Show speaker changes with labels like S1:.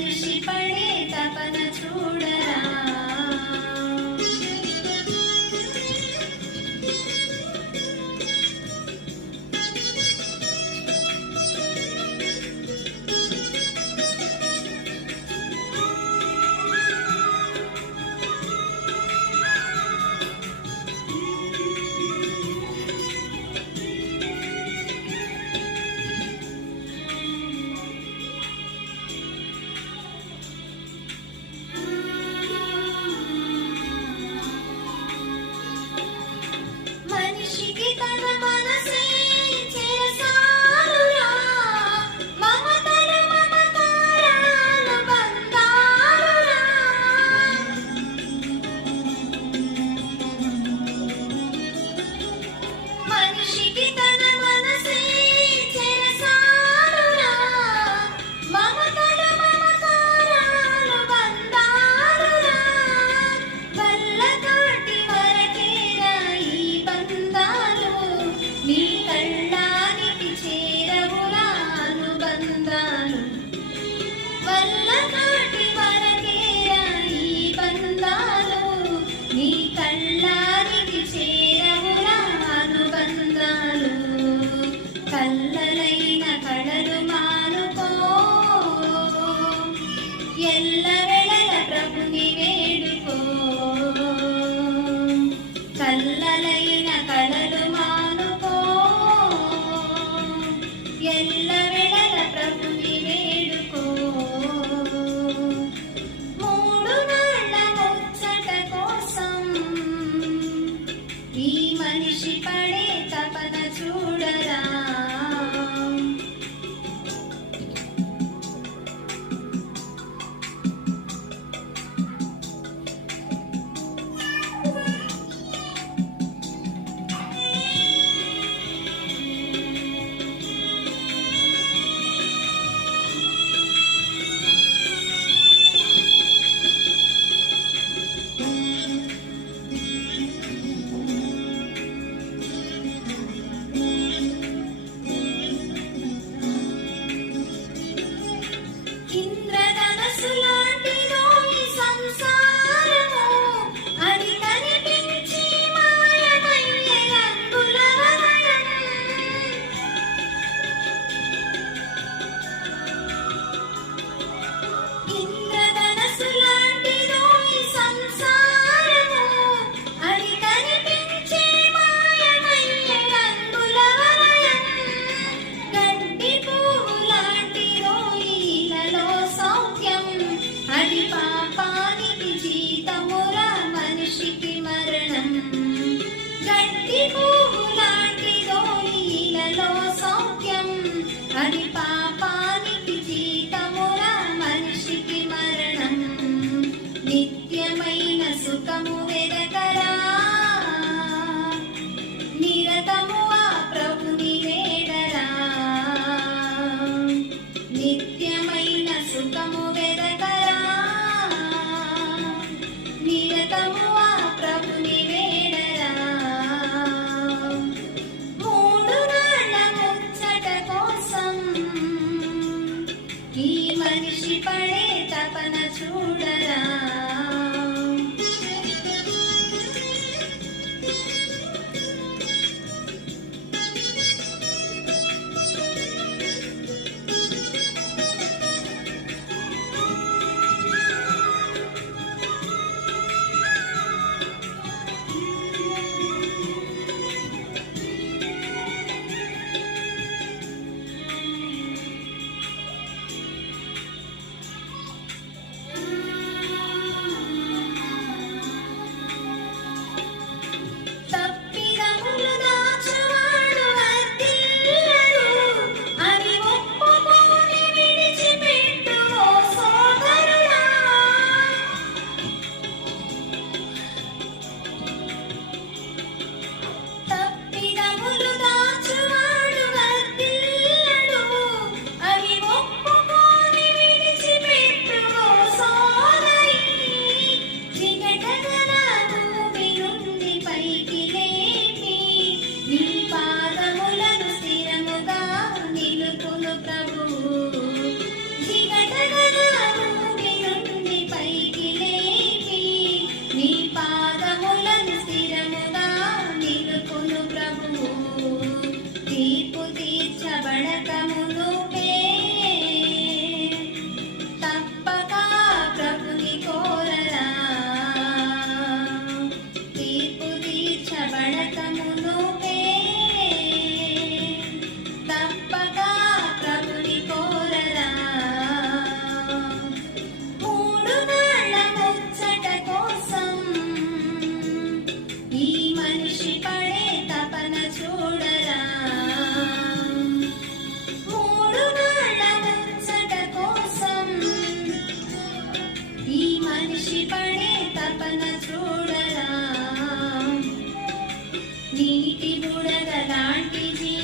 S1: మనిషి పడే తపన చూడరా? But 阿里巴巴。ఈ మనిషి see చూడక లాంటిది